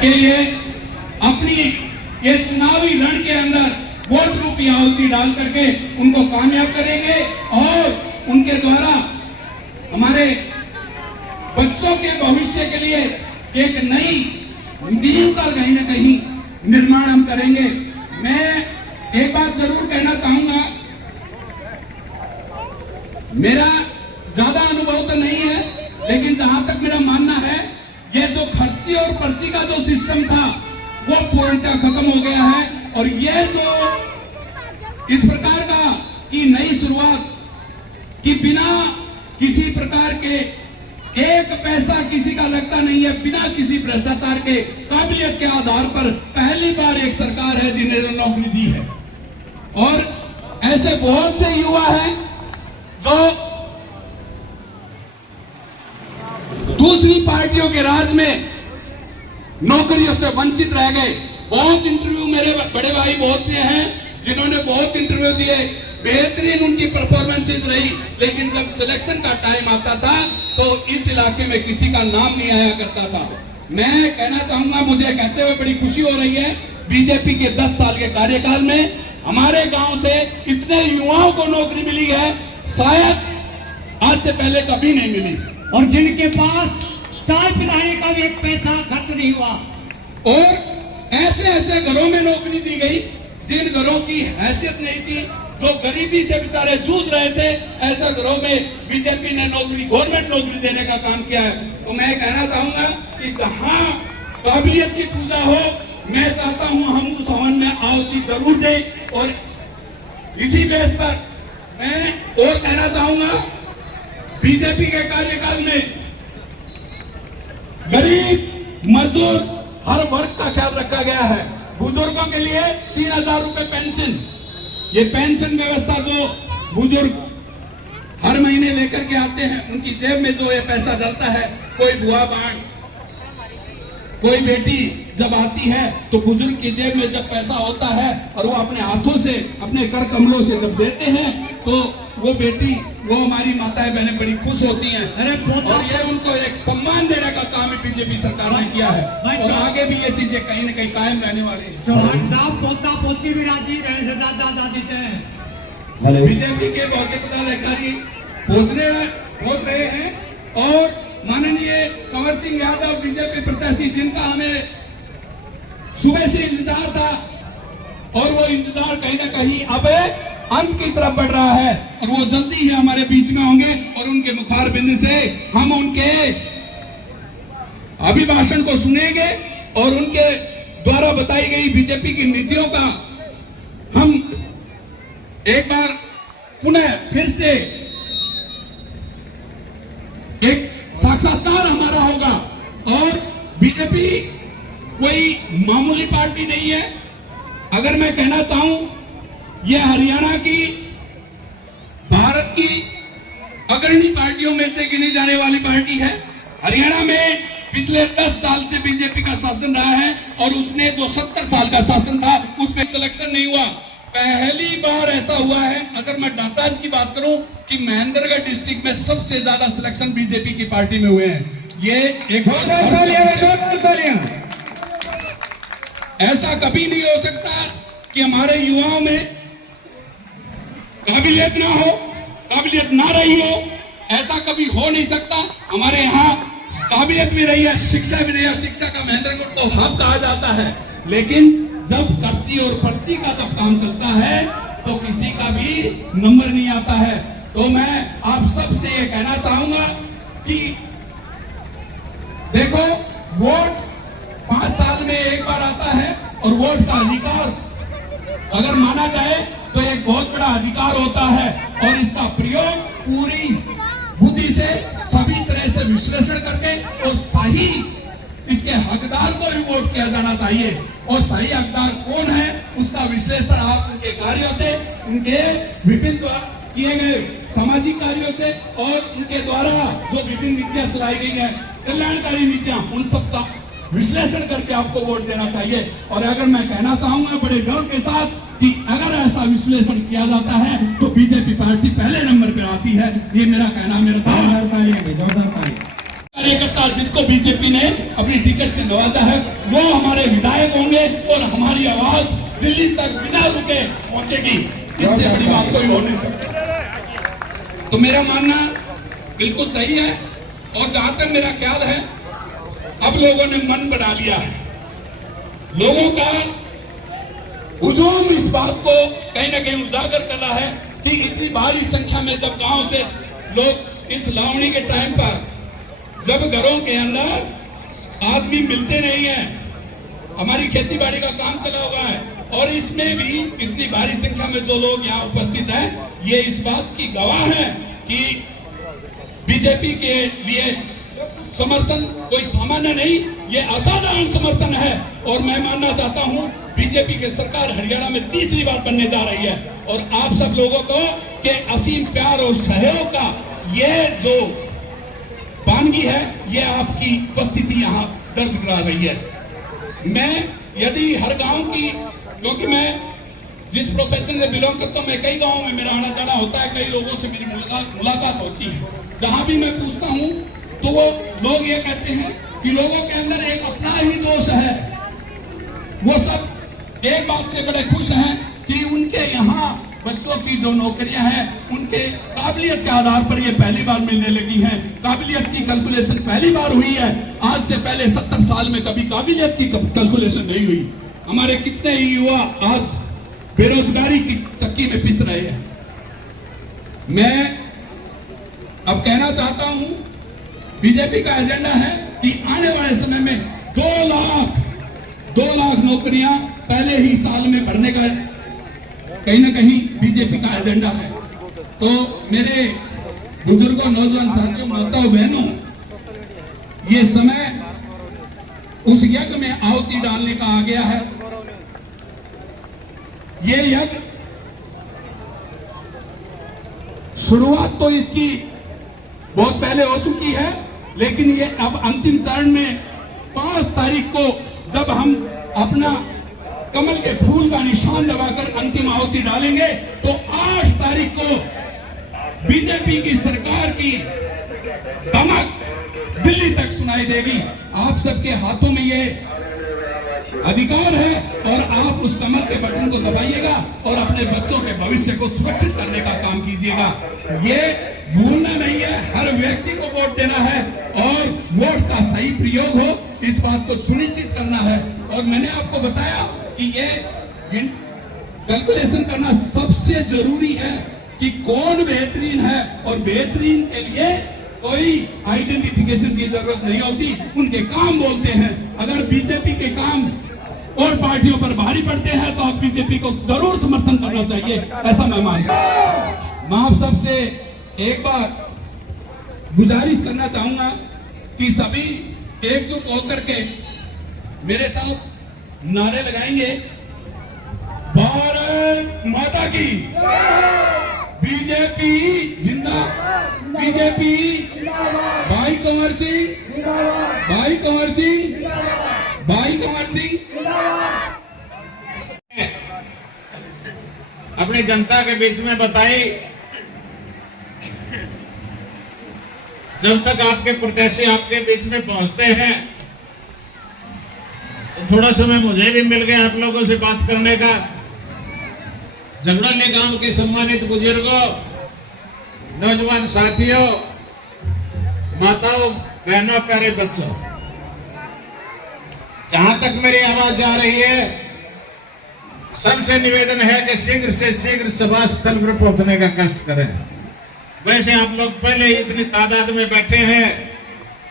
के लिए अपनी ये चुनावी रण के अंदर वोट रूपी आहुति डाल करके उनको कामयाब करेंगे और उनके द्वारा हमारे बच्चों के भविष्य के लिए एक नई नींव का कहीं ना कहीं निर्माण हम करेंगे। मैं एक बात जरूर कहना चाहूंगा, मेरा ज्यादा अनुभव तो नहीं है, लेकिन जहां तक मेरा मानना है, ये जो खर्ची और पर्ची का जो सिस्टम था वो पूर्णतः खत्म हो गया है। और ये जो इस प्रकार का की नई शुरुआत कि बिना किसी प्रकार के एक पैसा किसी का लगता नहीं है, बिना किसी भ्रष्टाचार के काबिलियत के आधार पर पहली बार एक सरकार है जिन्हें नौकरी दी है। और ऐसे बहुत से युवा हैं जो दूसरी पार्टियों के राज में नौकरियों से वंचित रह गए। बहुत इंटरव्यू मेरे बड़े भाई बहुत से हैं जिन्होंने बहुत इंटरव्यू दिए, बेहतरीन उनकी परफॉर्मेंसेस रही, लेकिन जब सिलेक्शन का टाइम आता था तो इस इलाके में किसी का नाम नहीं आया करता था। मैं कहना चाहूंगा, मुझे कहते हुए बड़ी खुशी हो रही है, बीजेपी के 10 साल के कार्यकाल में हमारे गांव से इतने युवाओं को नौकरी मिली है, शायद आज से पहले कभी नहीं मिली। और जिनके पास चाय पिलाने का भी एक पैसा खर्च नहीं हुआ। और ऐसे ऐसे घरों में नौकरी दी गई जिन घरों की हैसियत नहीं थी, जो गरीबी से बेचारे जूझ रहे थे, ऐसे घरों में बीजेपी ने नौकरी, गवर्नमेंट नौकरी देने का काम किया है। तो मैं कहना चाहूंगा कि जहां काबिलियत की पूजा हो, मैं चाहता हूं हम उस हवन में आहुति जरूर दें। और इसी बेस पर मैं और कहना चाहूंगा, बीजेपी के कार्यकाल में गरीब मजदूर हर वर्ग का ख्याल रखा गया है। बुजुर्गों के लिए 3000 रुपए पेंशन, ये पेंशन व्यवस्था जो बुजुर्ग हर महीने लेकर के आते हैं, उनकी जेब में जो ये पैसा डलता है, कोई बुआ बाण, कोई बेटी जब आती है तो बुजुर्ग की जेब में जब पैसा होता है और वो अपने हाथों से, अपने कर कमलों से जब देते हैं तो वो बेटी, वो हमारी माताएं बहनें बड़ी खुश होती हैं। और ये उनको एक सम्मान देने का काम बीजेपी सरकार ने किया है और आगे भी ये चीजें कहीं ना कहीं कायम रहने वाली है। चौहान साहब पोता पोती भी राजी रहे से दादा दादी थे। बीजेपी के भौतिक पदाधिकारी पहुंच रहे हैं और माननीय कंवर सिंह यादव बीजेपी प्रत्याशी, जिनका हमें सुबह से इंतजार था और वो इंतजार कहीं ना कहीं अब अंत की तरफ बढ़ रहा है और वो जल्दी ही हमारे बीच में होंगे और उनके मुखार बिंद से हम उनके अभिभाषण को सुनेंगे और उनके द्वारा बताई गई बीजेपी की नीतियों का हम एक बार पुनः फिर से एक साक्षात्कार हमारा होगा। और बीजेपी कोई मामूली पार्टी नहीं है। अगर मैं कहना चाहूं, यह हरियाणा की, भारत की अग्रणी पार्टियों में से गिनी जाने वाली पार्टी है। हरियाणा में पिछले 10 साल से बीजेपी का शासन रहा है और उसने जो 70 साल का शासन था उसमें सिलेक्शन नहीं हुआ। पहली बार ऐसा हुआ है, अगर मैं डाटाज की बात करूं, कि महेंद्रगढ़ डिस्ट्रिक्ट में सबसे ज्यादा सिलेक्शन बीजेपी की पार्टी में हुए हैं। ये एक ऐसा कभी नहीं हो सकता कि हमारे युवाओं में काबिलियत ना हो, काबिलियत ना रही हो, ऐसा कभी हो नहीं सकता। हमारे यहाँ काबिलियत भी रही है, शिक्षा भी रही है। शिक्षा का महेंद्रगढ़ तो हब कहा जाता है, लेकिन जब पर्ची और पर्ची का जब काम चलता है तो किसी का भी नंबर नहीं आता है। तो मैं आप सबसे ये कहना चाहूंगा कि देखो, वोट 5 साल में एक बार आता है और वोट का अधिकार अगर माना जाए तो एक बहुत बड़ा अधिकार होता है और इसका प्रयोग पूरी बुद्धि से, सभी तरह से विश्लेषण करके और सही इसके हकदार को ही वोट किया जाना चाहिए। और सही हकदार कौन है उसका विश्लेषण आप उनके कार्यों से, उनके विभिन्न किए गए सामाजिक कार्यों से और उनके द्वारा जो विभिन्न नीतियां चलाई गई हैं, कल्याणकारी नीतियां, उन सब का विश्लेषण करके आपको वोट देना चाहिए। और अगर मैं कहना चाहूंगा बड़े गर्व के साथ कि अगर ऐसा विश्लेषण किया जाता है तो बीजेपी पार्टी पहले नंबर पर आती है। ये मेरा कहना, मेरा जोरदार ताली। कार्यकर्ता जिसको बीजेपी ने अपनी टिकट से नवाजा है वो हमारे विधायक होंगे और हमारी आवाज दिल्ली तक बिना रुके पहुंचेगी। इससे बड़ी बात कोई हो नहीं सकती। तो मेरा मानना बिल्कुल सही है और जहां तक मेरा ख्याल है अब लोगों ने मन बना लिया है। लोगों का हुजूम इस बात को कहीं ना कहीं उजागर कर रहा है कि इतनी भारी संख्या में जब गांव से लोग इस लावणी के टाइम पर जब घरों के अंदर आदमी मिलते नहीं है, हमारी खेती बाड़ी का काम चला हुआ है और इसमें भी इतनी भारी संख्या में जो लोग यहाँ उपस्थित हैं ये इस बात की गवाह है कि बीजेपी के लिए समर्थन कोई सामान्य नहीं, ये असाधारण समर्थन है। और मैं मानना चाहता हूं बीजेपी की सरकार हरियाणा में तीसरी बार बनने जा रही है और आप सब लोगों को के असीम प्यार और सहयोग का ये जो वानगी है ये आपकी उपस्थिति यहाँ दर्ज करा रही है। मैं यदि हर गांव की, क्योंकि मैं जिस प्रोफेशन से बिलोंग करता हूँ मैं कई गांवों में मेरा आना जाना होता है, कई लोगों से मेरी मुलाकात होती है। जहां भी मैं पूछता हूं तो वो लोग ये कहते हैं कि लोगों के अंदर एक अपना ही दोष है। वो सब एक बात से बड़े खुश हैं कि उनके यहाँ बच्चों की जो नौकरियां हैं उनके काबिलियत के आधार पर ये पहली बार मिलने लगी हैं। काबिलियत की कैलकुलेशन पहली बार हुई है। आज से पहले 70 साल में कभी काबिलियत की कैलकुलेशन नहीं हुई। हमारे कितने ही युवा आज बेरोजगारी की चक्की में पिस रहे हैं। मैं अब कहना चाहता हूं बीजेपी का एजेंडा है कि आने वाले समय में 2 लाख नौकरियां पहले ही साल में भरने का कहीं ना कहीं बीजेपी का एजेंडा है। तो मेरे बुजुर्गों, नौजवान साथियों, माताओं, बहनों, ये समय उस यज्ञ में आहुति डालने का आ गया है। ये यज्ञ शुरुआत तो इसकी बहुत पहले हो चुकी है, लेकिन ये अब अंतिम चरण में 5 तारीख को जब हम अपना कमल के फूल का निशान दबाकर अंतिम आहुति डालेंगे तो 8 तारीख को बीजेपी की सरकार की धमक दिल्ली तक सुनाई देगी। आप सबके हाथों में ये अधिकार है और आप उस कमल के बटन को दबाइएगा और अपने बच्चों के भविष्य को सुरक्षित करने का काम कीजिएगा। ये भूलना नहीं है, हर व्यक्ति को वोट देना है और वोट का सही प्रयोग हो इस बात को सुनिश्चित करना है। और मैंने आपको बताया कि ये कैलकुलेशन करना सबसे जरूरी है कि कौन बेहतरीन है और बेहतरीन के लिए कोई आइडेंटिफिकेशन की जरूरत नहीं होती, उनके काम बोलते हैं। अगर बीजेपी के काम और पार्टियों पर भारी पड़ते हैं तो आप बीजेपी को जरूर समर्थन करना चाहिए, ऐसा मैं मानता हूं। मैं आप सबसे एक बार गुजारिश करना चाहूंगा कि सभी एकजुट होकर के मेरे साथ नारे लगाएंगे, भारत माता की, बीजेपी जिंदाबाद, बीजेपी, भाई कंवर सिंह, भाई कंवर सिंह, भाई कंवर सिंह। अपनी जनता के बीच में बताई, जब तक आपके प्रत्याशी आपके बीच में पहुंचते हैं तो थोड़ा समय मुझे भी मिल गया आप लोगों से बात करने का। झगड़ोली गांव के सम्मानित बुजुर्गों, नौजवान साथियों, माताओं, बहनों, प्यारे बच्चों, जहां तक मेरी आवाज जा रही है सबसे निवेदन है कि शीघ्र से शीघ्र सभा स्थल पर पहुंचने का कष्ट करें। वैसे आप लोग पहले ही इतनी तादाद में बैठे हैं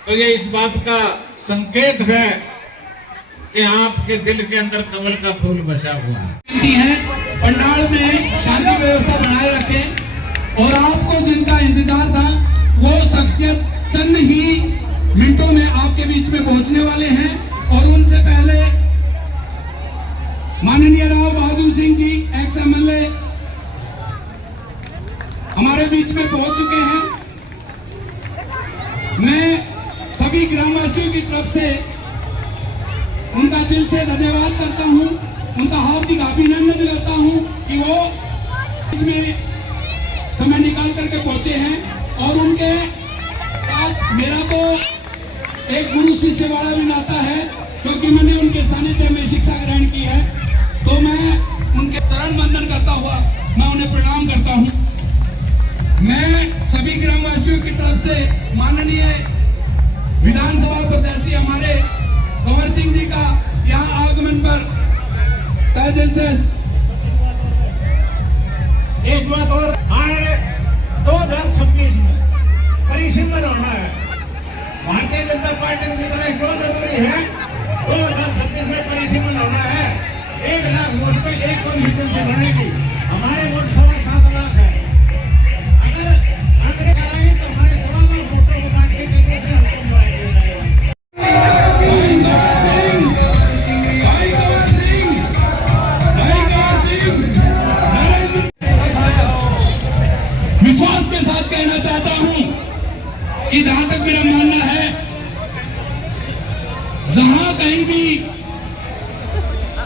तो ये इस बात का संकेत है कि आपके दिल के अंदर कमल का फूल बसा हुआ है। पंडाल में शांति व्यवस्था बनाए रखें और आपको जिनका इंतजार था वो शख्सियत चंद ही मिनटों में आपके बीच में पहुंचने वाले हैं और उनसे पहले माननीय राव बहादुर सिंह जी एक्स एमएलए हमारे बीच में पहुंच चुके हैं। मैं सभी ग्रामवासियों की तरफ से उनका दिल से धन्यवाद करता हूं, उनका हार्दिक अभिनंदन करता हूं कि वो बीच में समय निकाल करके पहुंचे हैं और उनके साथ मेरा तो एक गुरु शिष्य वाला भी नाता है, क्योंकि मैंने उनके सानिध्य में शिक्षा ग्रहण की है। तो मैं उनके चरण वंदन करता हुआ मैं उन्हें प्रणाम करता हूं। मैं सभी ग्रामवासियों की तरफ से माननीय विधानसभा प्रत्याशी हमारे कंवर सिंह जी का यहाँ आगमन पर तहे दिल से एक बात और, आने 2026 में परिसिमन होना है। भारतीय जनता पार्टी की तरह जो जरूरी है, 2026 में परिसिमन होना है। 1 लाख वोट पे 1 कॉन्स्टिट्यूंसी बनेगी। हमारे वोट 7.25 लाख है। अगर आंकड़े कराएंगे तो हमारे 1.25 लाख वोटों को बांटने के लिए हमको विश्वास के साथ कहना चाहता हूं कि जहां तक मेरा मानना है, जहां कहीं भी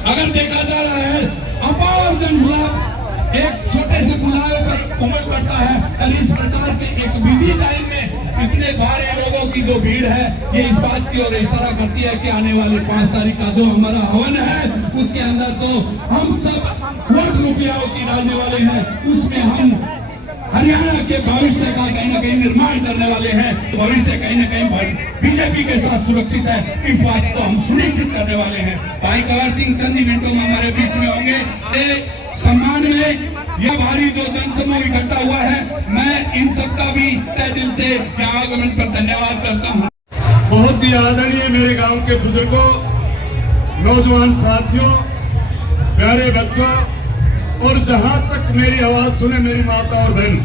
अगर देखा जा रहा है अपार जनसलाब एक छोटे से बुलावे पर उमड़ पड़ता है, और इस प्रकार के एक बिजी टाइम में इतने सारे लोगों की जो भीड़ है, ये इस बात की ओर इशारा करती है कि आने वाले 5 तारीख का जो हमारा हवन है, उसके अंदर तो हम सब वोट रुपयाओं की डालने वाले हैं। उसमें हम हरियाणा के भविष्य का कहीं ना कहीं निर्माण करने वाले हैं। भविष्य कहीं ना कहीं बीजेपी के साथ सुरक्षित है, इस बात को हम सुनिश्चित करने वाले हैं। भाई कंवर सिंह चंद ही मिनटों में हमारे बीच में होंगे। सम्मान में यह भारी जो जनसमूह इकट्ठा हुआ है, मैं इन सबका भी तहे दिल से यहाँ आगमन पर धन्यवाद करता हूँ। बहुत ही आदरणीय मेरे गांव के बुजुर्गों, नौजवान साथियों, प्यारे बच्चों, और जहां तक मेरी आवाज सुने मेरी माता और बहन,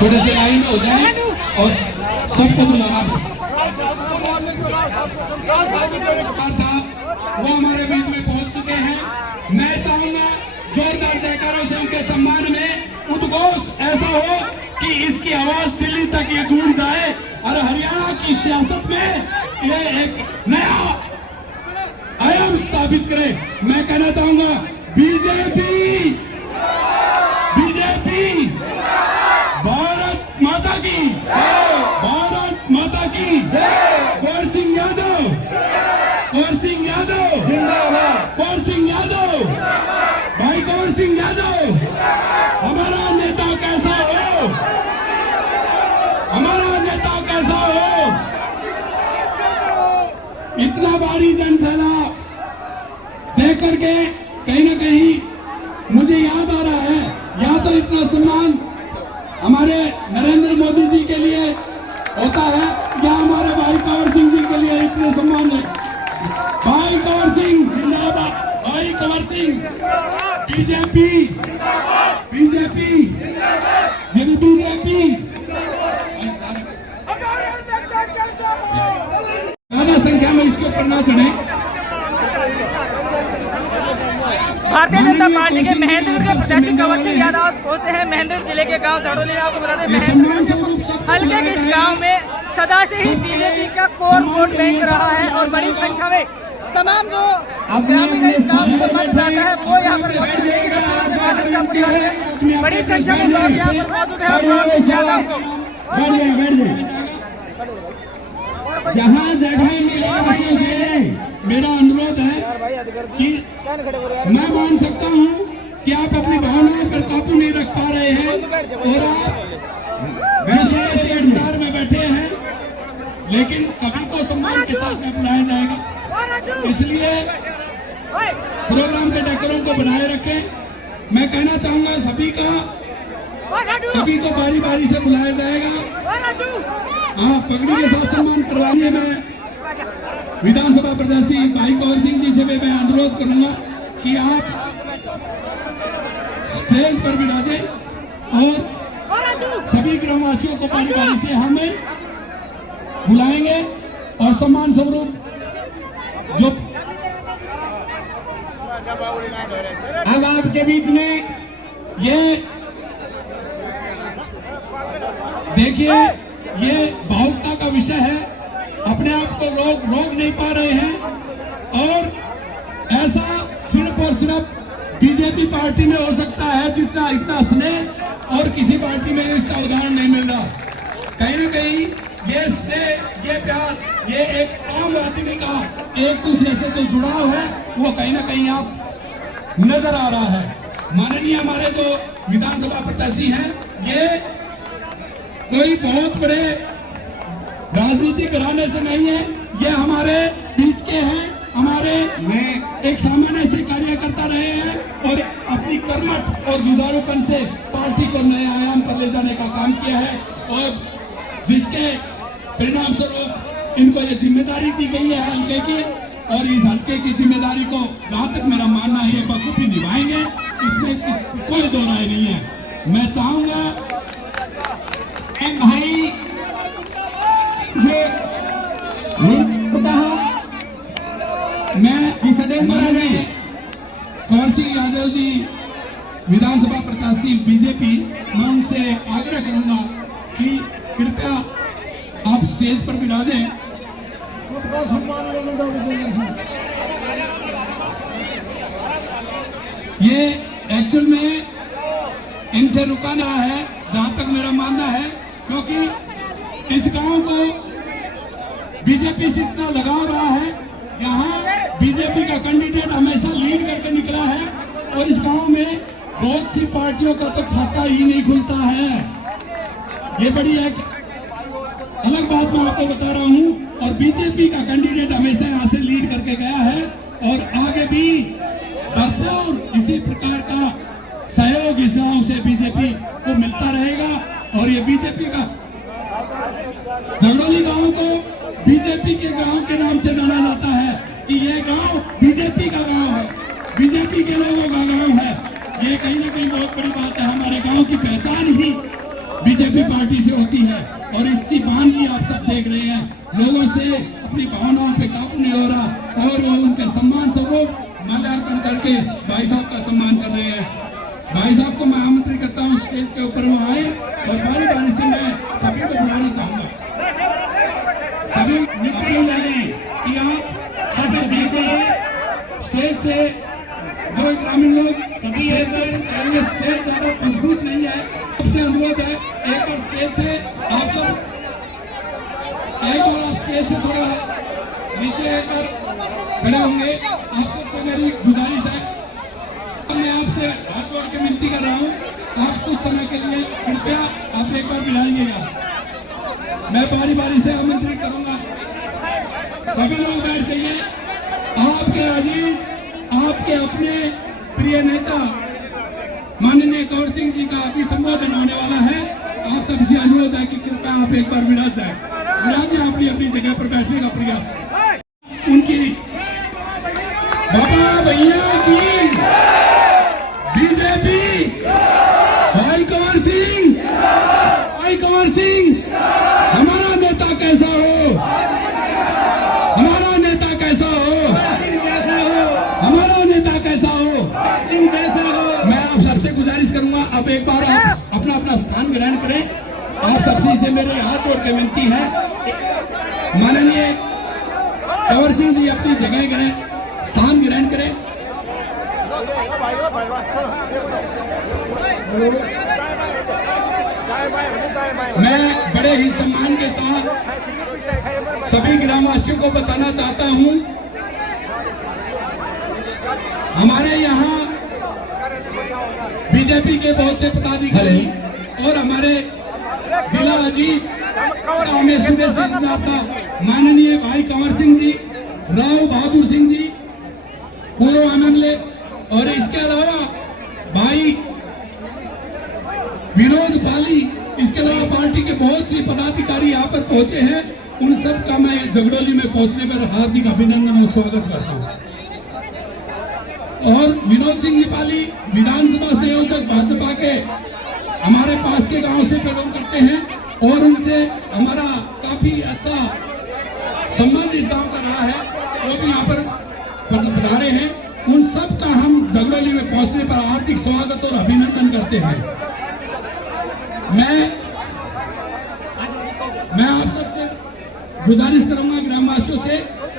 थोड़े से लाइन में हो जाए और सबको बुलाना था, वो हमारे बीच में पहुंच चुके हैं। मैं चाहूंगा जोरदार जयकारों से उनके सम्मान में उद्घोष ऐसा हो कि इसकी आवाज दिल्ली तक ये गूंज जाए और हरियाणा की सियासत में ये एक नया आयाम स्थापित करे। मैं कहना चाहूंगा बीजेपी, बीजेपी, भारत माता की, भारत माता की, कंवर सिंह यादव, कंवर सिंह यादव जिंदाबाद, कंवर सिंह यादव, भाई कंवर सिंह यादव। हमारा नेता कैसा हो, हमारा नेता कैसा हो। इतना भारी जनसैलाब देख करके कहीं ना कहीं मुझे याद आ रहा है, या तो इतना सम्मान हमारे नरेंद्र मोदी जी के लिए होता है, या हमारे भाई कंवर सिंह जी के लिए इतने सम्मान है। भाई कंवर सिंह जिंदाबाद, भाई कंवर सिंह, बीजेपी, बीजेपी, जिन बीजेपी। ज्यादा संख्या में इसके ऊपर ना चढ़े। भारतीय जनता पार्टी के महेंद्रगढ़ के प्रत्याशी कंवर सिंह यादव पहुंचे हैं महेंद्रगढ़ जिले के गांव धड़ोली। आपको बता दें महेंद्रगढ़ हल्के के इस गांव में सदा से ही बीजेपी का कोर वोट बैंक रहा है और बड़ी संख्या में तमाम जो ग्रामीण इस गांव में मत जाता है वो यहाँ पर बड़ी संख्या में लोग यहाँ पर मौजूद है। जहाँ जगह निवासियों से मेरा अनुरोध है कि मैं मान सकता हूँ कि आप अपनी भावनाओं पर काबू नहीं रख पा रहे हैं और आप विशेष इंतजार में बैठे हैं, लेकिन सभी को सम्मान के साथ में बुलाया जाएगा, इसलिए प्रोग्राम के डेकोरम को बनाए रखें। मैं कहना चाहूंगा सभी को बारी बारी से बुलाया जाएगा। हाँ, पगड़ी के साथ सम्मान करवाइए। मैं विधानसभा प्रत्याशी भाई कंवर सिंह जी से मैं अनुरोध करूंगा कि आप स्टेज पर विराजे और सभी ग्रामवासियों को बारी बारी से हमें बुलाएंगे और सम्मान स्वरूप जो अब आपके बीच में ये देखिए, ये भावुकता का विषय है, अपने आप को रोक नहीं पा रहे हैं और ऐसा सिर्फ और सिर्फ बीजेपी पार्टी में हो सकता है जितना इतना स्नेह और किसी पार्टी में इसका उदाहरण नहीं मिल रहा। कहीं ना कहीं ये स्नेह, ये प्यार, ये एक आम आदमी का एक दूसरे से जो जुड़ाव है वो कहीं ना कहीं आप नजर आ रहा है। माननीय हमारे जो विधानसभा प्रत्याशी हैं, ये कोई बहुत बड़े राजनीतिक घराने से नहीं है, ये हमारे बीच के हैं, हमारे एक सामान्य से कार्यकर्ता रहे हैं और अपनी कर्मठ और जुझारूपन से पार्टी को नए आयाम पर ले जाने का काम किया है और जिसके परिणाम स्वरूप इनको ये जिम्मेदारी दी गई है हल्के की, और इस हल्के की जिम्मेदारी को जहां तक मेरा मानना है ये बखूबी निभाएंगे, इसमें कोई दो राय नहीं है। मैं चाहूंगा एक भाई जो मैं कौर सिंह यादव जी विधानसभा प्रत्याशी बीजेपी, मैं उनसे आग्रह करूंगा कि कृपया आप स्टेज पर विराजें। ये एक्चुअल में इनसे रुकाना है जहां तक मेरा मानना है, क्योंकि इस गांव को बीजेपी से इतना लगाव रहा है। यहाँ बीजेपी का कैंडिडेट हमेशा लीड करके निकला है और इस गांव में बहुत सी पार्टियों का तो खाता ही नहीं खुलता है। ये बड़ी एक अलग बात मैं आपको बता रहा हूँ, और बीजेपी का कैंडिडेट हमेशा यहाँ से लीड करके गया है और आगे भी भरपूर इसी प्रकार का सहयोग इस गांव से बीजेपी को मिलता रहेगा। और ये बीजेपी का झगड़ोली गांव को बीजेपी के गांव के नाम से जाना जाता है कि ये गांव बीजेपी का गांव है, बीजेपी के लोगों का गांव है। ये कहीं ना कहीं बहुत बड़ी बात है। हमारे गांव की पहचान ही बीजेपी पार्टी से होती है और इसकी बानगी आप सब देख रहे हैं। लोगों से अपनी भावनाओं पे काबू नहीं हो रहा और वो उनके सम्मान स्वरूप माल्यार्पण करके भाई साहब का सम्मान कर रहे हैं। भाई साहब को मैं आमंत्रित करता हूँ स्टेज के ऊपर वो आए और बारी बारी से मैं सभी को बुलाना चाहूंगा। सभी अपील है कि आप सभी बीच में स्टेज से जो ग्रामीण लोग सभी स्टेज ज्यादा मजबूत नहीं है, सबसे अनुरोध है एक बार स्टेज से आप सब स्टेज से थोड़ा नीचे आकर खड़े होंगे। आप सबसे मेरी गुजारिश है, मैं आपसे हाथ जोड़ के विनती कर रहा हूँ, आप कुछ समय के लिए कृपया आप एक बार बुलाइएगा। मैं बारी बारी से आमंत्रित करूंगा, सभी लोग बैठ जाइए। आपके अजीज, आपके अपने प्रिय नेता माननीय कौर सिंह जी का अभी संबोधन होने वाला है। आप सबसे अनुरोध है कि कृपया आप एक बार विराज जाए, विराजिए, अपनी अपनी जगह पर बैठने का प्रयास। उनकी बाबा भैया की बीजेपी, भाई कंवर सिंह, भाई कंवर सिंह, हमारा नेता कैसा हो, हमारा नेता कैसा हो, हमारा नेता कैसा हो, मैं आप सबसे गुजारिश करूंगा अब एक बार आप अपना अपना स्थान ग्रहण करें। आप सबसे से मेरे हाथ जोड़ के विनती है, माननीय कंवर सिंह जी अपनी जगह करें, स्थान ग्रहण करें। मैं बड़े ही सम्मान के साथ सभी ग्रामवासियों को बताना चाहता हूं, हमारे यहाँ बीजेपी के बहुत से पदाधिकारी और हमारे जिला अजीत का हमें सुबह से इंतजार था। माननीय भाई कंवर सिंह जी, राव बहादुर सिंह जी, पूर्व आनंदले, और इसके अलावा भाई विनोद पाली, इसके अलावा पार्टी के बहुत सी पदाधिकारी यहाँ पर पहुंचे हैं। उन सब का मैं झगड़ोली में पहुंचने पर हार्दिक अभिनंदन और स्वागत करता हूँ। और विनोद सिंह नेपाली विधानसभा संयोजक भाजपा के हमारे पास के गांव से बिलोंग करते हैं और उनसे हमारा काफी अच्छा संबंध इस गांव का रहा है, वो भी यहाँ पर पधारे हैं। उन सब का हम झगड़ोली में पहुंचने पर हार्दिक स्वागत और अभिनंदन करते हैं। मैं आप सबसे गुजारिश करूंगा ग्रामवासियों से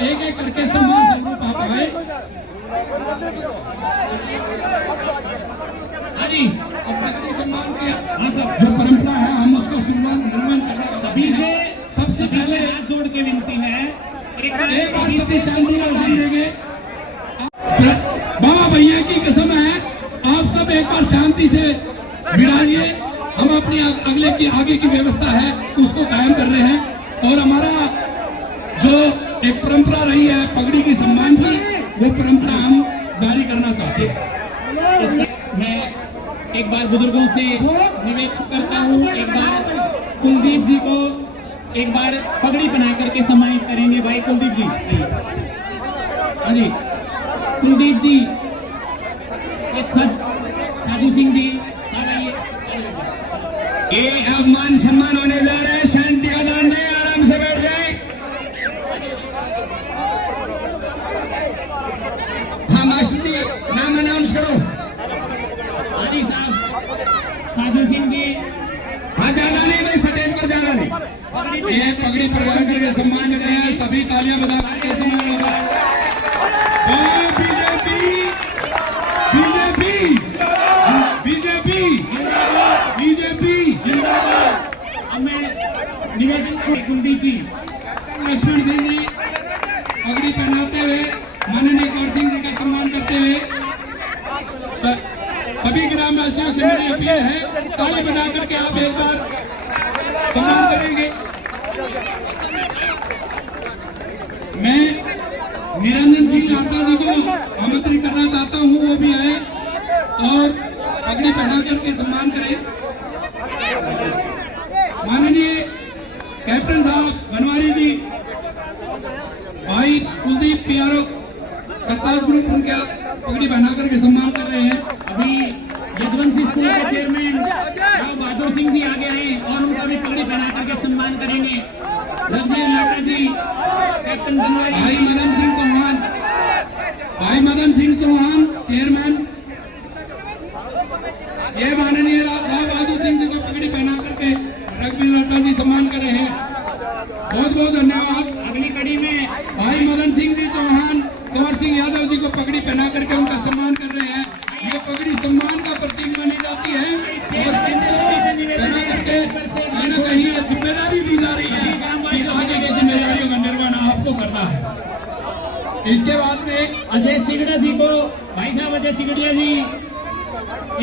एक एक करके सम्मान स्वरूप आप आए हाँ जी, और पगड़ी सम्मान के जो परंपरा है हम उसको निर्वहन करना सभी से सबसे पहले हाथ जोड़ के विनती है। एक बार सभी शांति का ध्यान देंगे। बाबा भैया की कसम है, आप सब एक बार शांति से विराजिए। हम अपनी अगले की आगे की व्यवस्था है उसको कायम कर रहे हैं और हमारा जो एक परंपरा रही है पगड़ी की सम्मान की, वो परंपरा हम जारी करना चाहते हैं। मैं एक बार बुजुर्गों से निवेदन करता हूँ, एक बार कुलदीप जी को एक बार पगड़ी पहना करके सम्मानित करेंगे। भाई कुलदीप जी, हाँ जी, कुलदीप जी, साधु सिंह जी, ये अब मान सम्मान होने जा रहे हैं। शांति का दान दें, आराम से बैठ जाए। हाँ मास्टर जी, नाम अनाउंस करो। हाँ जी साहब, साधु सिंह जी, हाँ ज्यादा नहीं भाई, स्टेज पर ज्यादा नहीं। ये पगड़ी प्रदान करके सम्मान कर रहे हैं, सभी तालियां बजा करके सम्मान होगा। BJP BJP BJP BJP. अब मैं निवेदन करूँ कुलदीप जी, लक्ष्मण सिंह जी पगड़ी पहनाते हुए माननीय कौर सिंह जी का सम्मान करते हुए सभी ग्रामवासियों से मेरी अपील है, ताली बजा करके आप एक बार सम्मान करेंगे। मैं निरंजन सिंह लाटा जी को आमंत्रित करना चाहता हूँ, वो भी आए और पगड़ी पहना करके सम्मान करें। माननीय कैप्टन साहब बनवारी जी, भाई कुलदीप पियारो सरताज ग्रुप उनके पगड़ी पहना करके सम्मान कर रहे हैं। अभी यदुवंशी स्कूल के चेयरमैन राव बहादुर सिंह जी आगे आए और उनका भी पगड़ी पहना करके सम्मान करेंगे। रघुवीर लाटा जी, कैप्टन बनवारी, भाई मदन सिंह चौहान, भाई मदन सिंह चौहान चेयरमैन, ये माननीय राव बहादुर सिंह जी को पगड़ी पहना करके रघुवीर लाटा जी सम्मान कर रहे हैं। बहुत बहुत धन्यवाद। अगली कड़ी में भाई मदन सिंह जी चौहान कंवर सिंह यादव जी को पगड़ी पहना करके उनका सम्मान कर रहे हैं। ये पगड़ी सम्मान का प्रतीक मानी जाती है और इनको पहना करके कहीं न कहीं ये जिम्मेदारी दी जा रही है कि आगे की जिम्मेदारियों का निर्वहन आपको करना है। इसके बाद में अजय सिगड़ा जी को, भाई साहब अजय सिगड़िया जी,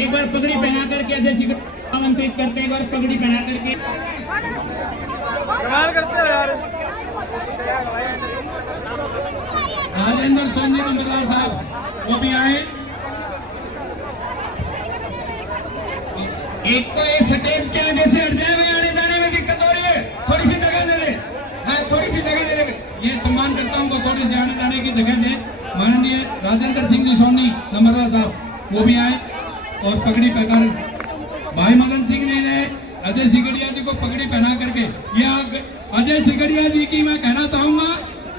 एक बार पगड़ी पहना करके अजय सिगड़ा आमंत्रित करते हैं। एक बार पगड़ी पहना करके राजेंद्र सोनी नंबरदार साहब वो भी आए। एक तो ये स्टेज के आगे से हट जाए, में आने जाने में दिक्कत हो रही है, थोड़ी सी जगह दे दे। हाँ थोड़ी सी जगह दे दे। ये सम्मान करता हूँ को थोड़ी सी आने जाने की जगह दे। माननीय राजेंद्र सिंह जी सोनी नंबरदार साहब वो भी आए और पगड़ी पहनकर भाई मदन सिंह जी ने अजय सिगड़िया जी को पगड़ी पहना करके, ये अजय सिगड़िया जी की मैं कहना चाहूंगा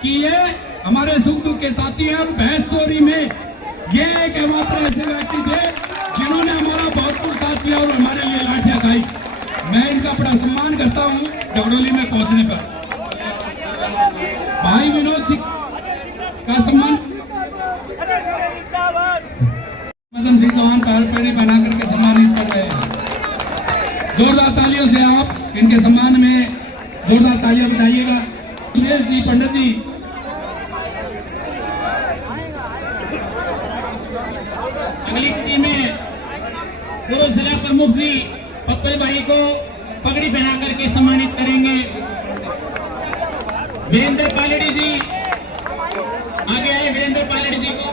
कि ये हमारे सुख दुख के साथी हैं और भैंस चोरी में ये एकमात्र ऐसे व्यक्ति थे जिन्होंने हमारा भरपूर साथ दिया और हमारे लिए लाठियां खाई। मैं इनका बड़ा सम्मान करता हूं जगडोली में पहुंचने पर। भाई विनोद सिंह का सम्मान मदन सिंह चौहान पगड़ी पहना करके सम्मानित कर रहे हैं। जोरदार तालियों से आप इनके सम्मान में जोरदार तालियां बजाइएगा। सुरेश जी पंडित जी, अगली कड़ी में पूर्व जिला प्रमुख जी पप्पल भाई को पगड़ी पहना करके सम्मानित करेंगे। वीरेंद्र पालड़ी जी आगे आए, वीरेंद्र पालड़ी जी को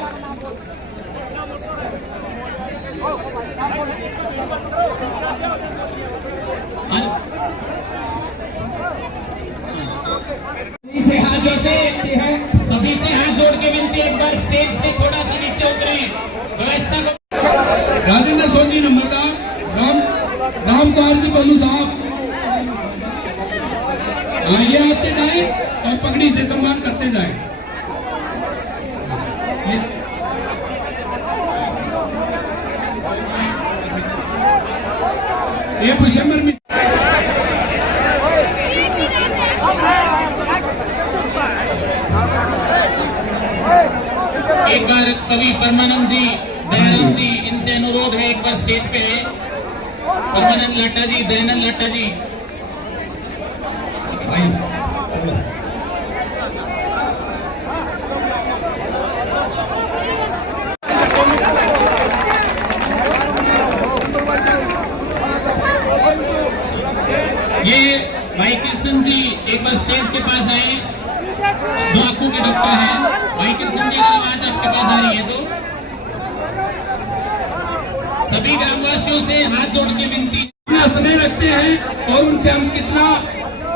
से हाथ जोड़ते हैं, सभी से हाथ जोड़ के विनती, एक बार स्टेज से थोड़ा सा नीचे उतरे, व्यवस्था को। राजेंद्र सोनी नंबरदार, राम कुमार जी बल्लू साहब आगे आते जाए और पगड़ी से सम्मान करते जाए। ये पुष्कर में एक बार कवि परमानंद जी, दयानंद जी, इनसे अनुरोध है एक बार स्टेज पे है। परमानंद लाटा जी, दयानंद लाटा जी। ये भाई कृष्ण जी एक बार स्टेज के पास आए, जो आंखों के डॉक्टर हैं। भाई कृष्ण जी, अगर आवाज आपके पास आ रही है तो सभी ग्रामवासियों से हाथ जोड़ के विनती। कितना स्नेह रखते हैं और उनसे हम कितना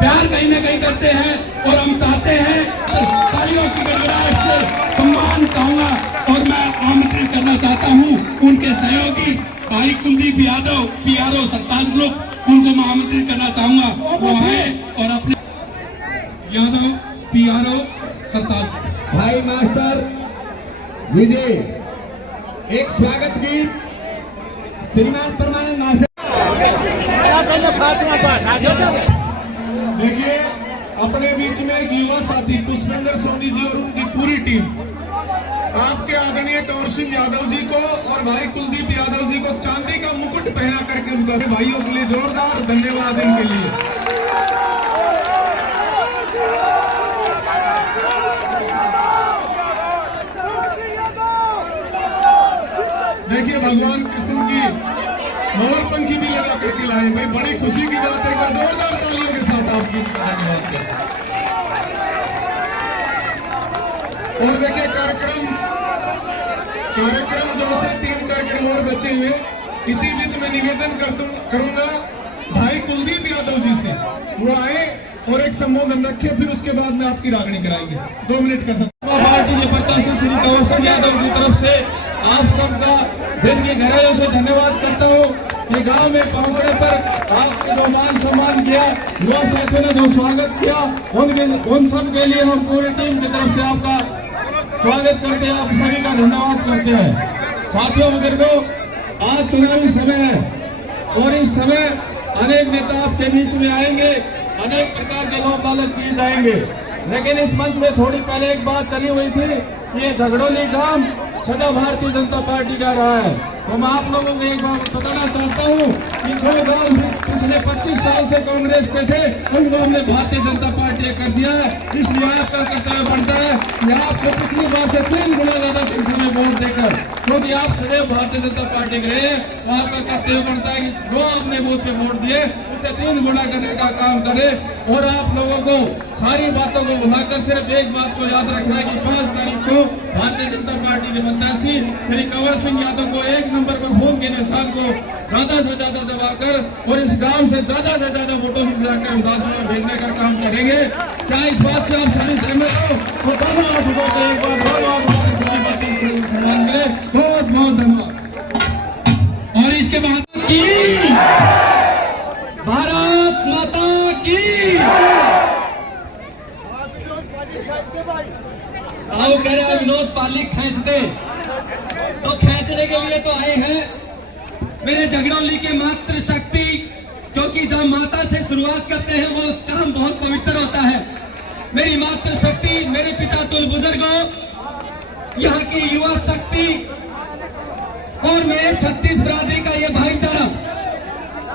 प्यार कहीं ना कहीं करते हैं, और हम चाहते हैं तालियों की गड़गड़ाहट से सम्मान चाहूंगा, और मैं आमंत्रित करना चाहता हूं उनके सहयोगी भाई कुलदीप यादव, PRO सरताज ग्रुप, उनको मैं आमंत्रित करना चाहूंगा वो आए और अपने यादव PRO सरताज भाई मास्टर विजय, एक स्वागत गीत श्रीमान परमानंद महाशय। देखिए, अपने बीच में एक युवा साथी पुष्पेंद्र सोनी जी और उनकी पूरी टीम आपके आदरणीय कंवर सिंह यादव जी को और भाई कुलदीप यादव जी को चांदी का मुकुट पहना करके उनका भाइयों के लिए जोरदार धन्यवाद इनके लिए। देखिए, भगवान कृष्ण की मोर पंखी भी लगा करके लाए भाई, बड़ी खुशी की बात है। जोरदार तालियों के साथ आपकी धन्यवाद करता हूं। और देखिए, कार्यक्रम 2 से 3 कार्यक्रम और बचे हुए। इसी बीच में निवेदन करूंगा भाई कुलदीप यादव जी से, वो आए और एक संबोधन रखे, फिर उसके बाद में आपकी रागनी कराएंगे। 2 मिनट का समय। पार्टी के प्रत्याशी श्री कंवर सिंह यादव की तरफ से आप सबका दिल की गहराइयों से धन्यवाद करता हूँ। ये गांव में पहुंचने पर आपने जो मान सम्मान किया, युवा साथियों ने जो स्वागत किया, उन सब के लिए हम पूरी टीम की तरफ से आपका स्वागत करते हैं, आप सभी का धन्यवाद करते हैं। साथियों बुजुर्गों, आज चुनावी समय है और इस समय अनेक नेता आपके बीच में आएंगे, अनेक प्रकार के लोक लालच किए जाएंगे, लेकिन इस मंच में थोड़ी पहले एक बात चली हुई थी, ये झगड़ोली गांव सदा भारतीय जनता पार्टी का रहा है। तो मैं आप लोगों को एक बात बताना चाहता हूँ कि जो गांव पिछले 25 साल से कांग्रेस के थे, उनको हमने भारतीय जनता पार्टी कर दिया है। इसलिए आपका कर्तव्य बनता है कि आपको पिछली बार से 3 गुना ज्यादा संख्या में वोट देकर, क्योंकि आप सदैव भारतीय जनता पार्टी के रहे हैं, तो आपका कर्तव्य बनता है कि जो आपने बूथ पे वोट दिए उसे 3 गुना करने का काम करे। और आप लोगों को सारी बातों को भुलाकर सिर्फ एक बात को याद रखना है कि 5 तारीख को भारतीय जनता पार्टी के प्रत्याशी श्री कंवर सिंह यादव को 1 नंबर पर वोट के निशान को ज्यादा से ज्यादा दबाकर और इस गांव से ज्यादा वोटों से जाकर विधानसभा में भेजने का काम करेंगे। क्या इस बात से आप सभी सहमत हो? तो दोनों आंसुओं को एक बार बहुत बहुत धन्यवाद। और इसके बाद की भारत माता की। आओ कह रहे विनोद पाली खींच दे, तो खींचने के लिए तो आए हैं मेरे झगड़ौली के मातृ शक्ति, क्योंकि जब माता से शुरुआत करते हैं वो उस काम बहुत पवित्र होता है। मेरी मातृ शक्ति, मेरे पिता तुल बुजुर्गों, यहाँ की युवा शक्ति और मेरे 36 बिरादरी का ये भाईचारा।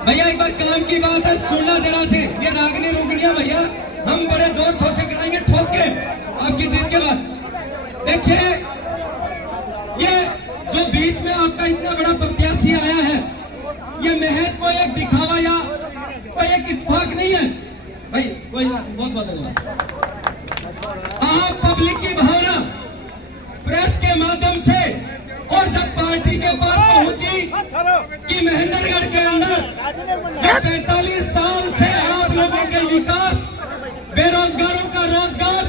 भैया एक बार काम की बात है, सुनना जरा से, ये रागनी रुगनिया भैया हम बड़े जोर शोर से कराएंगे ठोक के आपकी जीत के बाद। देखिए, ये जो बीच में आपका इतना बड़ा प्रत्याशी आया है, ये महज कोई एक दिखावा या कोई एक इत्तेफाक नहीं है भाई, कोई बहुत बहुत धन्यवाद। आप पब्लिक की भावना प्रेस के माध्यम से और जब पार्टी के पास पहुंची कि महेंद्रगढ़ के अंदर जो 45 साल से आप लोगों के विकास, बेरोजगारों का रोजगार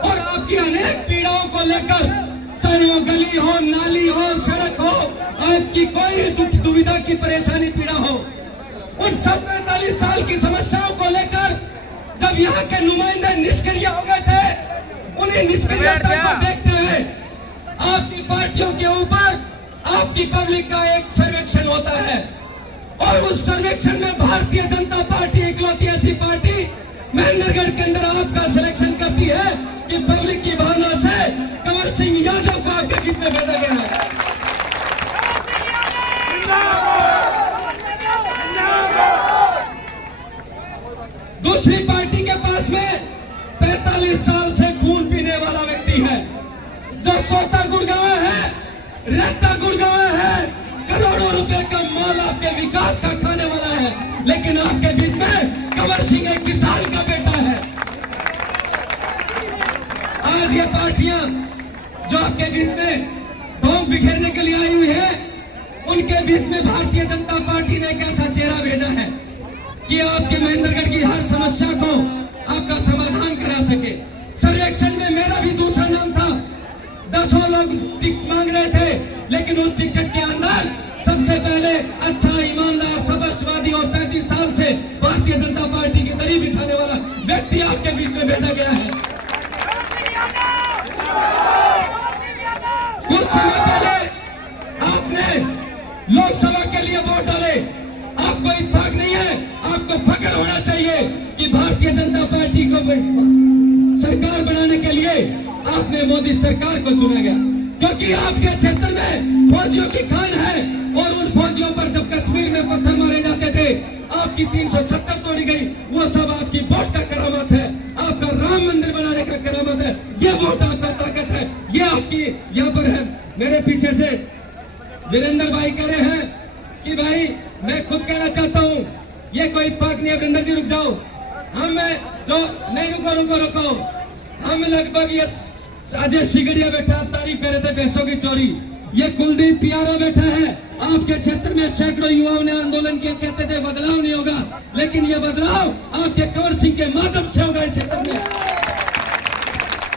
और आपकी अनेक पीड़ाओं को लेकर, चाहे वो गली हो, नाली हो, सड़क हो, आपकी कोई दुख दुविधा की परेशानी पीड़ा हो, उन सब 45 साल की समस्याओं को लेकर जब यहाँ के नुमाइंदे निष्क्रिय हो गए थे, उन्हीं निष्क्रियता को देखते हुए आपकी पार्टियों के ऊपर आपकी पब्लिक का एक सर्वेक्षण होता है और उस सर्वेक्षण में भारतीय जनता पार्टी इकलौती ऐसी पार्टी महेंद्रगढ़ के अंदर आपका सिलेक्शन करती है कि पब्लिक की भावना से कंवर सिंह यादव को आपके सोता गुड़गांव है, रहता गुड़गांव है, करोड़ों रुपए का माल आपके विकास का खाने वाला है, लेकिन आपके बीच में कंवर सिंह एक किसान का बेटा है। आज ये पार्टियां जो आपके बीच में भोंग बिखेरने के लिए आई हुई है, उनके बीच में भारतीय जनता पार्टी ने एक ऐसा चेहरा भेजा है कि आपके महेंद्रगढ़ की हर समस्या को आपका समाधान करा सके। सर्वेक्षण में मेरा भी दूसरा नाम था, 10 लोग टिकट मांग रहे थे, लेकिन उस टिकट के अंदर सबसे पहले अच्छा, ईमानदार, स्पष्टवादी और 35 साल से भारतीय जनता पार्टी की दरी बिछाने वाला व्यक्ति आपके बीच में भेजा गया है। कुछ समय पहले आपने लोकसभा के लिए वोट डाले, आपको इत्तेफाक नहीं है, आपको फख्र होना चाहिए कि भारतीय जनता पार्टी को सरकार बनाने के लिए आपने मोदी सरकार को चुना गया, क्योंकि आपके क्षेत्र में फौजियों की खान है और उन फौजियों पर जब कश्मीर में पत्थर मारे जाते थे, आपकी 370 तोड़ी गई, वो सब आपकी वोट का करामत है, आपका राम मंदिर बनाने का करामत है, ये वोट आपका ताकत है, ये आपकी यहाँ पर है। मेरे पीछे से वीरेंद्र भाई कह रहे हैं कि भाई मैं खुद कहना चाहता हूँ, ये कोई इत्तेफाक नहीं है। वीरेंद्र जी रुक जाओ, हम जो नहीं, रुको, हम लगभग ये अजय सिगड़िया बैठा तारीफ कर रहे थे पैसों की चोरी, ये कुलदीप प्यारा बैठा है, आपके क्षेत्र में सैकड़ों युवाओं ने आंदोलन किया, कहते थे बदलाव नहीं होगा, लेकिन ये बदलाव आपके कंवर सिंह के माध्यम से होगा इस क्षेत्र में।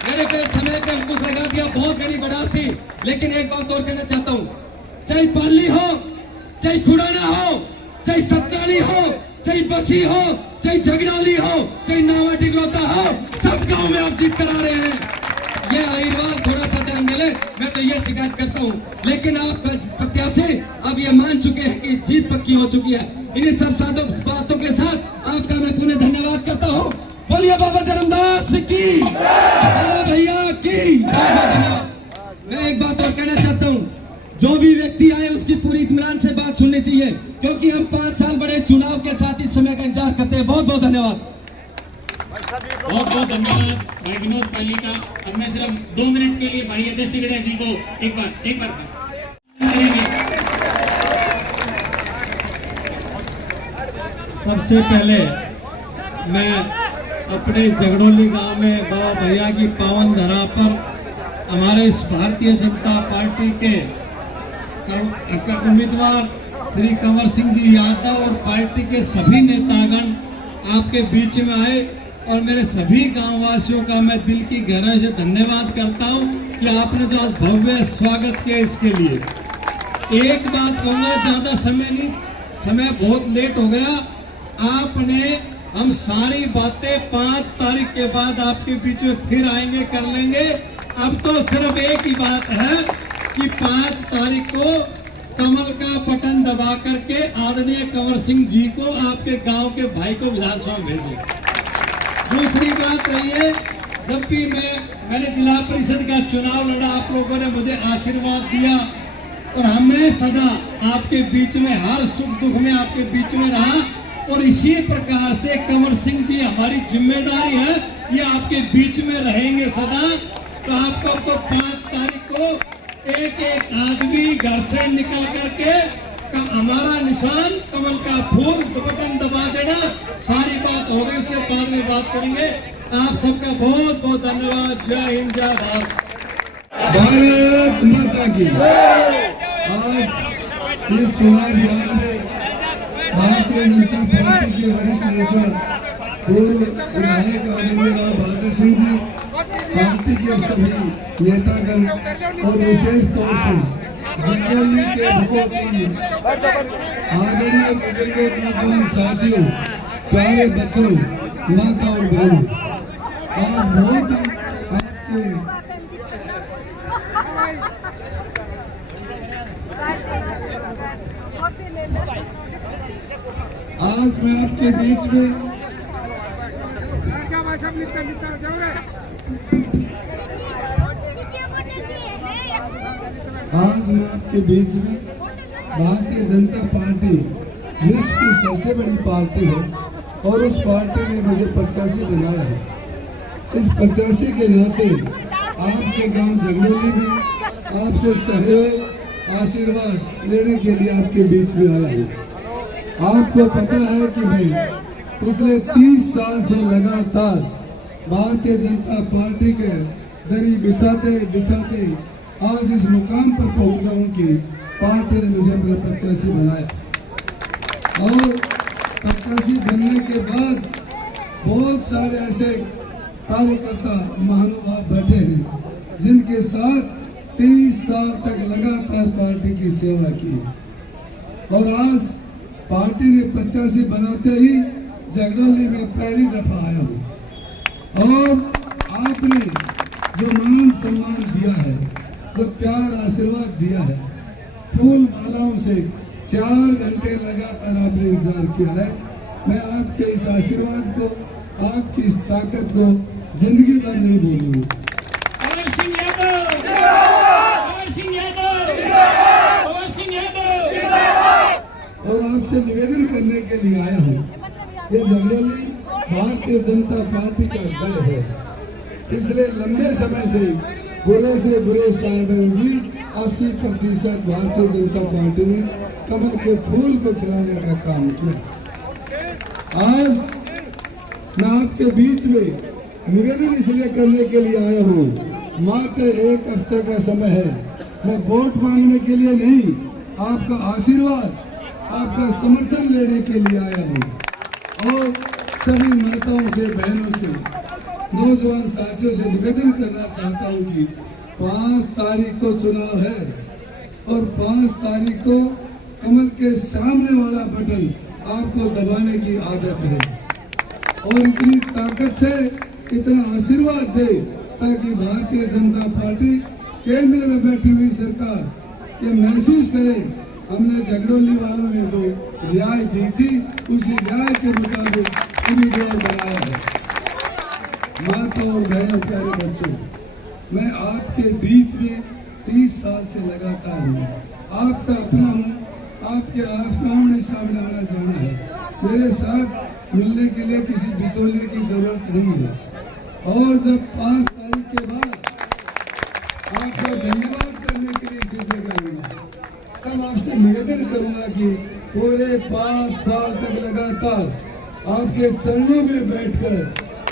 मेरे पे समय पे अंकुश लगा दिया, बहुत बड़ी बड़ास थी, लेकिन एक बात और कहना चाहता हूँ, चाहे पाली हो, चाहे खुड़ाना हो, चाहे सत्यानी हो, चाहे बसी हो, चाहे झगड़ौली हो, चाहे नावा डिगरोता हो, सब गांव में आप जीत कर आ रहे हैं। ये आशीर्वाद थोड़ा सा ध्यान मिले, मैं तो ये शिकायत करता हूँ, लेकिन आप प्रत्याशी अब ये मान चुके हैं कि जीत पक्की हो चुकी है। इन्हीं सब साधु बातों के साथ आपका मैं पुनः धन्यवाद करता हूँ। बोलिए बाबा धर्मदास की, भैया की धन्यवाद। मैं एक बात और कहना चाहता हूँ, जो भी व्यक्ति आए उसकी पूरी इत्मीनान से बात सुननी चाहिए, क्योंकि हम 5 साल बड़े चुनाव के साथ इस समय का इंतजार करते हैं। बहुत बहुत धन्यवाद। बहुत बहुत धन्यवाद भाई विनोद पाली का। अब मैं सिर्फ 2 मिनट के लिए भाई अजय सिगड़िया जी को एक बार सबसे पहले मैं अपने इस झगड़ौली गांव में बाबा भैया की पावन धरा पर हमारे इस भारतीय जनता पार्टी के उम्मीदवार श्री कंवर सिंह जी यादव और पार्टी के सभी नेतागण आपके बीच में आए, और मेरे सभी गांव वासियों का मैं दिल की गहराई से धन्यवाद करता हूं कि आपने जो आज भव्य स्वागत किया, इसके लिए। एक बात कहूँगा, ज्यादा समय नहीं, समय बहुत लेट हो गया, आपने हम सारी बातें 5 तारीख के बाद आपके बीच में फिर आएंगे, कर लेंगे। अब तो सिर्फ एक ही बात है कि 5 तारीख को कमल का बटन दबा करके आदरणीय कंवर सिंह जी को आपके गांव के भाई को विधानसभा भेजें। दूसरी बात रही है, जब भी मैंने जिला परिषद का चुनाव लड़ा, आप लोगों ने मुझे आशीर्वाद दिया और हमें सदा आपके बीच में, हर सुख दुख में आपके बीच में रहा, और इसी प्रकार से कंवर सिंह जी हमारी जिम्मेदारी है, ये आपके बीच में रहेंगे सदा। तो आपको तो 5 तारीख को एक आदमी घर से निकल करके हमारा निशान कमल का फूल बटन दबा देना। सारी बात हो गई, उससे बाद में बात करेंगे। आप सबका बहुत बहुत धन्यवाद। जय हिंद, जय भारत। भारत माता की। आज इस चुनाव अभियान में भारतीय जनता पार्टी के वरिष्ठ नेता पूर्व विधायक आदरणीय राव बहादुर सिंह जी, पार्टी के सभी नेतागण और विशेष तौर से झगड़ौली के बहुत आदरणीय बुजुर्गों, नौजवान साथियों, प्यारे बच्चों, माता और बहनों, आज बहुत आज मैं आपके बीच में भारतीय जनता पार्टी विश्व की सबसे बड़ी पार्टी है और उस पार्टी ने मुझे प्रत्याशी बनाया है। इस प्रत्याशी के नाते आपके गांव जगडोली में आपसे सहयोग आशीर्वाद लेने के लिए आपके बीच में आया हूँ। आपको पता है कि मैं पिछले 30 साल से लगातार भारतीय जनता पार्टी के दरी बिछाते बिछाते आज इस मुकाम पर पहुंचा हूं कि पार्टी ने मुझे अपना प्रत्याशी बनाया और प्रत्याशी बनने के बाद बहुत सारे ऐसे कार्यकर्ता महानुभाव बैठे हैं जिनके साथ 30 साल तक लगातार पार्टी की सेवा की और आज पार्टी ने प्रत्याशी बनाते ही जगडोली में पहली दफा आया हूँ और आपने जो मान सम्मान दिया है, जो प्यार आशीर्वाद दिया है, फूल मालाओं से 4 घंटे लगातार आपने इंतजार किया है। मैं आपके इस आशीर्वाद को, आपकी इस ताकत को जिंदगी भर नहीं भूलूंगा। अमर सिंह यादव, अमर सिंह यादव, अमर सिंह यादव। और आपसे निवेदन करने के लिए आया हूँ, ये जगडोली भारतीय जनता पार्टी का गढ़ है। पिछले लंबे समय से बुरे से बुरे साल में भी 80% भारतीय जनता पार्टी ने कमल के फूल को खिलाने का काम किया। आज मैं आपके बीच में निवेदन इसलिए करने के लिए आया हूँ, मात्र 1 हफ्ते का समय है। मैं वोट मांगने के लिए नहीं, आपका आशीर्वाद, आपका समर्थन लेने के लिए आया हूँ और सभी माताओं से, बहनों से, नौजवान साथियों से निवेदन करना चाहता हूँ कि 5 तारीख को चुनाव है और 5 तारीख को कमल के सामने वाला बटन आपको दबाने की आदत है और इतनी ताकत से इतना आशीर्वाद दे ताकि भारतीय जनता पार्टी केंद्र में बैठी हुई सरकार ये महसूस करे हमने जगडोली वालों ने जो रियायत दी थी उसी रियायत के मुताबिक उम्मीदवार बनाया है। माताओं और बहनों, प्यारे बच्चों, मैं आपके बीच में 30 साल से लगातार हूँ, आपका अपना हूँ, आपके आत्माओं सामने आना जाना है। मेरे साथ मिलने के लिए किसी बिचौलिए की जरूरत नहीं है और जब 5 तारीख के बाद आपका धन्यवाद करने के लिए इसी जगह आऊंगा, तब आपसे निवेदन करूंगा कि पूरे 5 साल तक लगातार आपके चरणों में बैठकर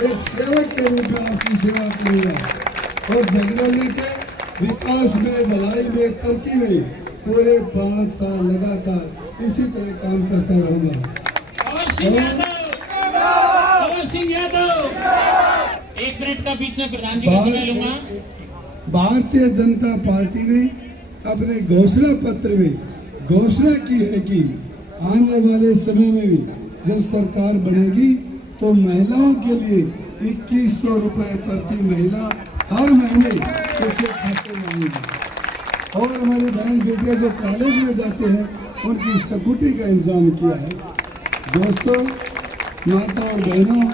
एक सेवक के रूप में आपकी सेवा करूंगा और जगडोली के विकास में, भलाई में, तरक्की में पूरे 5 साल लगातार इसी तरह काम करता रहूंगा। अमर सिंह यादव, अमर सिंह यादव। 1 मिनट का बीच में प्रधान जी का समय लूंगा। भारतीय जनता पार्टी ने अपने घोषणा पत्र में घोषणा की है कि आने वाले समय में भी जब सरकार बनेगी तो महिलाओं के लिए 2100 रुपए प्रति महिला हर महीने उसके खाते में आएगी और हमारी बहन बेटियां जो कॉलेज में जाते हैं उनकी स्कूटी का इंतजाम किया है। दोस्तों, माता और बहनों,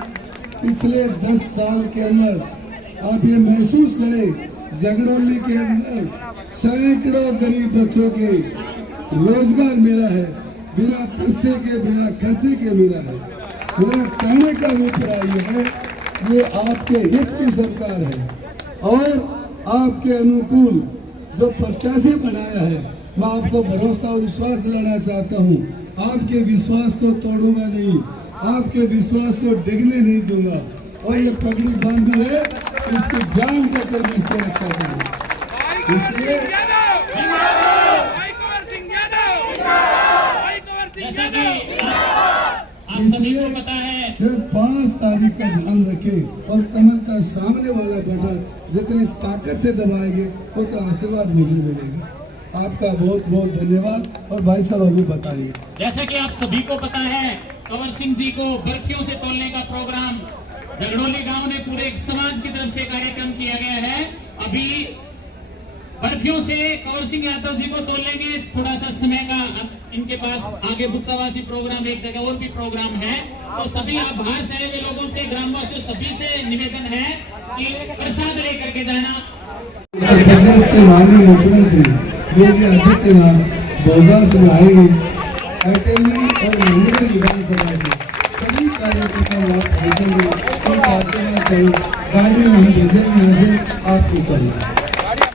पिछले 10 साल के अंदर आप ये महसूस करें, जगडोली के अंदर सैकड़ों गरीब बच्चों के रोजगार मिला है, बिना पैसे के, बिना खर्चे के मिला है। मेरा कहने का अभिप्राय है ये आपके हित की सरकार है और आपके अनुकूल जो प्रत्याशी बनाया है, मैं आपको भरोसा और विश्वास दिलाना चाहता हूँ। आपके विश्वास को तोड़ूंगा नहीं, आपके विश्वास को डिगने नहीं दूंगा और ये पगड़ी बांधी है, इसकी जान का कर इसकी रक्षा करूँ। इसलिए जैसा कि आप सभी को पता है, सिर्फ 5 तारीख का ध्यान रखें और कमल का सामने वाला बटन जितनी ताकत से दबाएंगे उतना आशीर्वाद मुझे मिलेगा। आपका बहुत बहुत धन्यवाद और भाई साहब अभी बताइए। जैसा कि आप सभी को पता है, कंवर सिंह जी को बर्फियों से तोलने का प्रोग्राम जगडोली गांव ने पूरे एक समाज की तरफ से कार्यक्रम किया गया है। अभी बर्फियों से कंवर सिंह यादव जी को तोल लेंगे, थोड़ा सा समय का इनके पास आगे बुच्चावासी प्रोग्राम, एक जगह और भी प्रोग्राम है, तो सभी आप बाहर से आए हुए लोगों से, ग्रामवासियों सभी से निवेदन है कि प्रसाद लेकर के जाना। उत्तर प्रदेश के माननीय मुख्यमंत्री योगी आदित्यनाथ भोजा से आएंगे, एयरटेल में और मंदिर विधानसभा के सभी कार्यकर्ताओं पहुंचेंगे और गाड़ी में हम भेजेंगे यहाँ से आप पार्टी चाहिए।